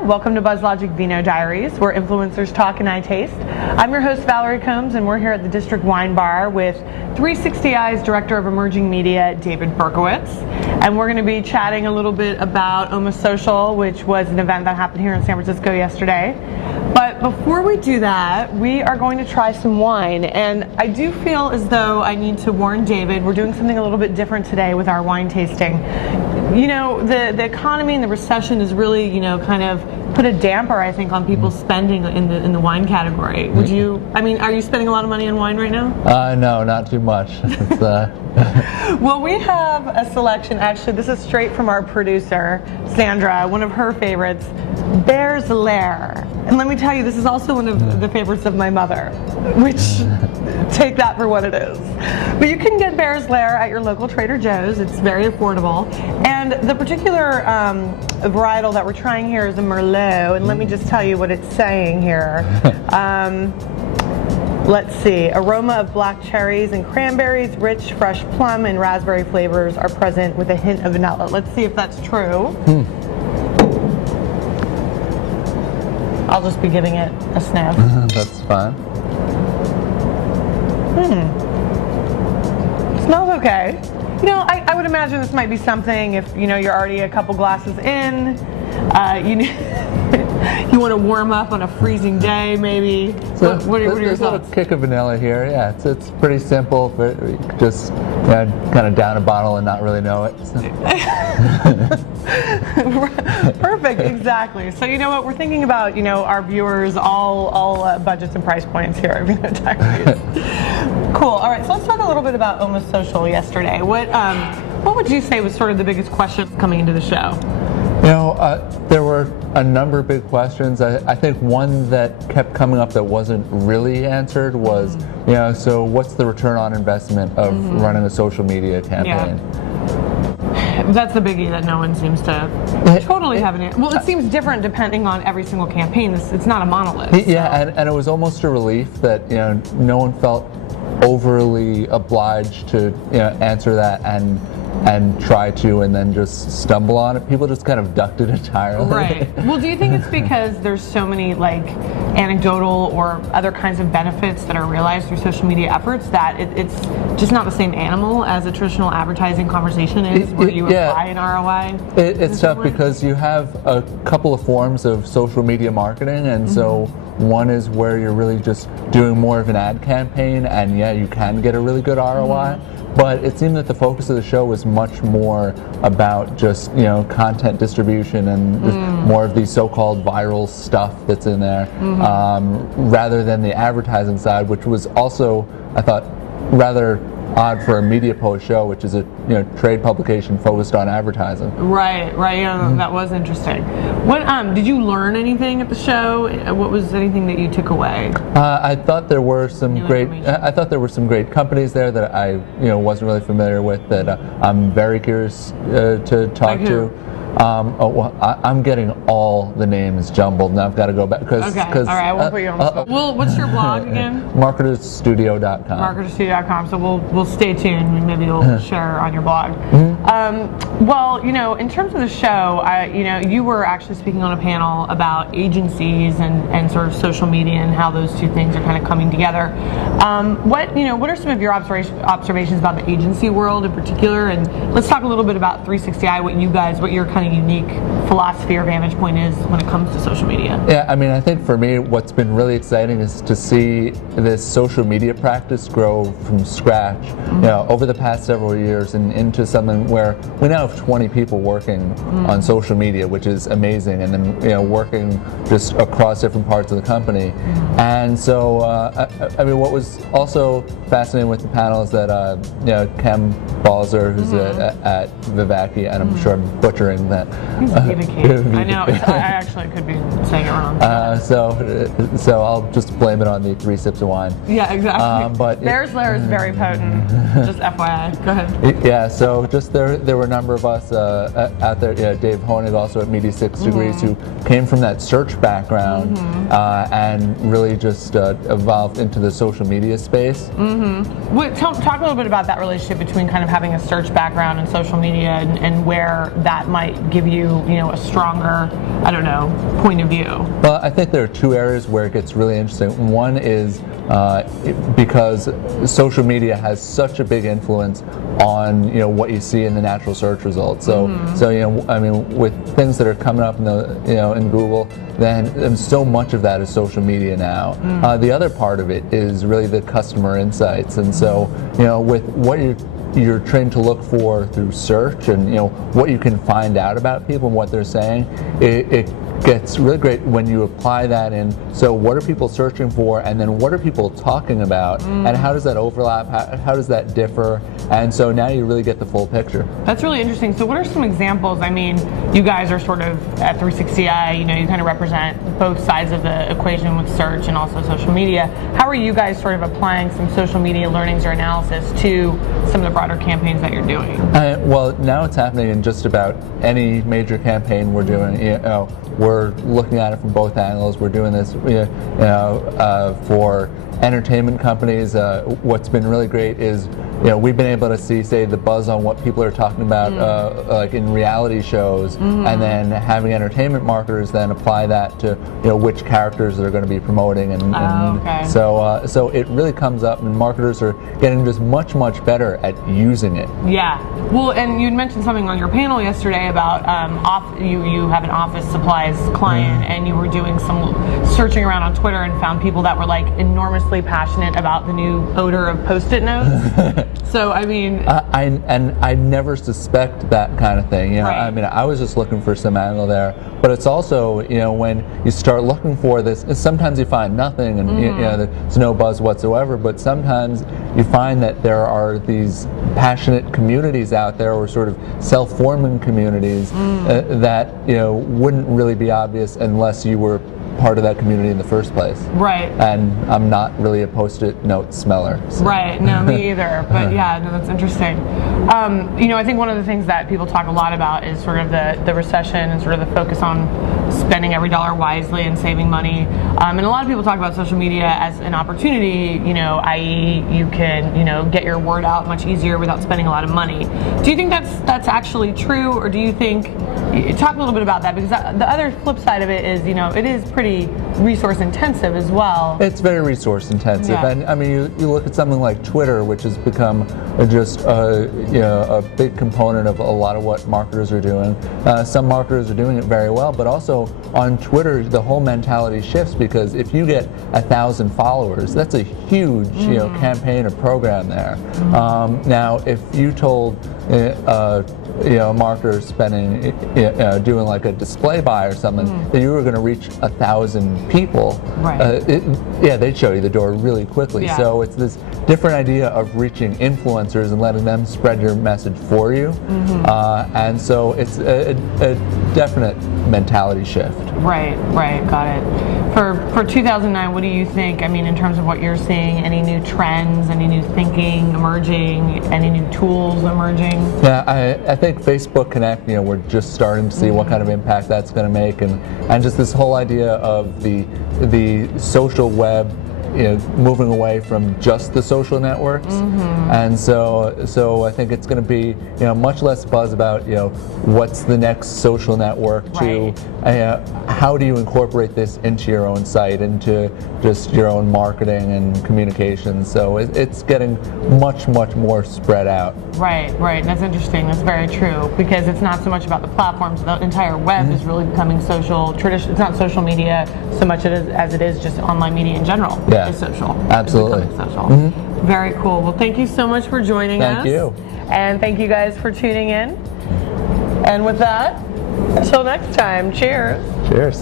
Hi, welcome to BuzzLogic Vino Diaries, where influencers talk and I taste. I'm your host, Valerie Combs, and we're here at the District Wine Bar with 360i's Director of Emerging Media, David Berkowitz. And we're going to be chatting a little bit about Almost Social, which was an event that happened here in San Francisco yesterday. But before we do that, we are going to try some wine. And I do feel as though I need to warn David, we're doing something a little bit different today with our wine tasting. You know, the economy and the recession has really, kind of put a damper, I think, on people's spending in the wine category. Would you, are you spending a lot of money on wine right now? No, not too much. Well, we have a selection, actually, this is straight from our producer, Sandra, one of her favorites, Bear's Lair. And let me tell you, this is also one of the favorites of my mother, which, take that for what it is. But you can get Bear's Lair at your local Trader Joe's. It's very affordable. And the particular varietal that we're trying here is a Merlot. And let me just tell you what it's saying here. Let's see. Aroma of black cherries and cranberries, rich, fresh plum and raspberry flavors are present with a hint of vanilla. Let's see if that's true. I'll just be giving it a sniff. That's fine. Smells okay. I would imagine this might be something if, you're already a couple glasses in, you want to warm up on a freezing day, maybe. So what are your there's thoughts? a kick of vanilla here. Yeah, it's pretty simple, but you could just kind of down a bottle and not really know it. Perfect, exactly. So you know what, we're thinking about, our viewers, all budgets and price points here at Vino Diaries. Cool. All right, so let's talk a little bit about Almost Social yesterday. What would you say was sort of the biggest question coming into the show? There were a number of big questions. I think one that kept coming up that wasn't really answered was, so what's the return on investment of running a social media campaign? Yeah. That's the biggie that no one seems to totally have an answer. Well, it seems different depending on every single campaign. It's not a monolith. Yeah, and it was almost a relief that no one felt overly obliged to answer that and try to and then just stumble on it. People just kind of ducked it entirely. Right. Well, do you think it's because there's so many anecdotal or other kinds of benefits that are realized through social media efforts that it's just not the same animal as a traditional advertising conversation is, where you apply an ROI? It's tough because you have a couple of forms of social media marketing, and so one is where you're really just doing more of an ad campaign, and you can get a really good ROI. But it seemed that the focus of the show was much more about just content distribution and just more of the so-called viral stuff that's in there, rather than the advertising side, which was also, I thought, rather odd for a media post show, which is a trade publication focused on advertising. Right. That was interesting. What did you learn anything at the show? What was anything that you took away? I thought there were some great. I thought there were some great companies there that I wasn't really familiar with that I'm very curious to talk to. I'm getting all the names jumbled, and I've got to go back because. Okay. All right, I won't put you on the spot. Well, what's your blog again? Marketerstudio.com. Marketerstudio.com. So we'll stay tuned. Maybe you'll share on your blog. Well, in terms of the show, you were actually speaking on a panel about agencies and sort of social media and how those two things are kind of coming together. What are some of your observations about the agency world in particular? And let's talk a little bit about 360i. What your kind of unique philosophy or vantage point is when it comes to social media. Yeah, I think for me, what's been really exciting is to see this social media practice grow from scratch, over the past several years, and into something where we now have 20 people working on social media, which is amazing, and then working just across different parts of the company. And so, what was also fascinating with the panel is that Kem Balzer, who's at Vivaki, and I'm sure I'm butchering that. I know. I actually could be saying it wrong. So I'll just blame it on the 3 sips of wine. Yeah, exactly. But Bear's Lair is very potent. Just FYI. Go ahead. Yeah, so just there were a number of us out there. Dave Honig, also at Media 6 Degrees, who came from that search background and really just evolved into the social media space. Talk a little bit about that relationship between kind of having a search background and social media, and where that might give you, a stronger, I don't know, point of view. Well, I think there are 2 areas where it gets really interesting. One is because social media has such a big influence on what you see in the natural search results. So I mean, with things that are coming up in the in Google, then so much of that is social media now. The other part of it is really the customer insights, and so with what you're trained to look for through search, and what you can find out about people and what they're saying, it gets really great when you apply that in. So what are people searching for, and then what are people talking about, and how does that overlap, how does that differ, and so now you really get the full picture. That's really interesting. So what are some examples? I mean, you guys are sort of at 360i, you kind of represent both sides of the equation with search and also social media. How are you guys sort of applying some social media learnings or analysis to some of the broader campaigns that you're doing? Well, now it's happening in just about any major campaign we're doing. We're looking at it from both angles. We're doing this for entertainment companies. What's been really great is we've been able to see, say, the buzz on what people are talking about like in reality shows, and then having entertainment marketers then apply that to which characters they're going to be promoting, and so it really comes up, and marketers are getting just much better at using it. Yeah. Well, and you mentioned something on your panel yesterday about you have an office supplies client, and you were doing some searching around on Twitter and found people that were like enormously passionate about the new odor of Post-it notes. So I mean, I never suspect that kind of thing. Right. I mean, I was just looking for some angle there, but it's also when you start looking for this, sometimes you find nothing, and there's no buzz whatsoever. But sometimes you find that there are these passionate communities out there, or sort of self-forming communities that wouldn't really be obvious unless you were part of that community in the first place. Right. And I'm not really a Post-it note smeller. So. Right. No, me either. But yeah, no, that's interesting. I think one of the things that people talk a lot about is sort of the recession and sort of the focus on spending every dollar wisely and saving money. And a lot of people talk about social media as an opportunity, i.e. you can, get your word out much easier without spending a lot of money. Do you think that's actually true, or do you think, talk a little bit about that, because the other flip side of it is, it is pretty resource intensive as well. It's very resource intensive, and I mean, you look at something like Twitter, which has become just a big component of a lot of what marketers are doing. Some marketers are doing it very well, but also on Twitter, the whole mentality shifts, because if you get 1,000 followers, that's a huge campaign or program there. Now, if you told a marketer spending doing like a display buy or something, that you were going to reach 1,000 people, right. They'd show you the door really quickly. Yeah. So it's this different idea of reaching influencers and letting them spread your message for you, and so it's a definite mentality shift. Right, got it. For 2009, what do you think? I mean, in terms of what you're seeing, any new trends, any new thinking emerging, any new tools emerging? Yeah, I think Facebook Connect, we're just starting to see what kind of impact that's going to make, and just this whole idea of the social web, moving away from just the social networks, and so I think it's going to be much less buzz about what's the next social network to how do you incorporate this into your own site, into just your own marketing and communications. So it's getting much more spread out. Right. That's interesting. That's very true, because it's not so much about the platforms. The entire web is really becoming social. It's not social media so much as it is just online media in general. Yeah. Is social. Absolutely. It's social. Very cool. Well, thank you so much for joining us. Thank you. And thank you guys for tuning in. And with that, until next time, cheers. Cheers.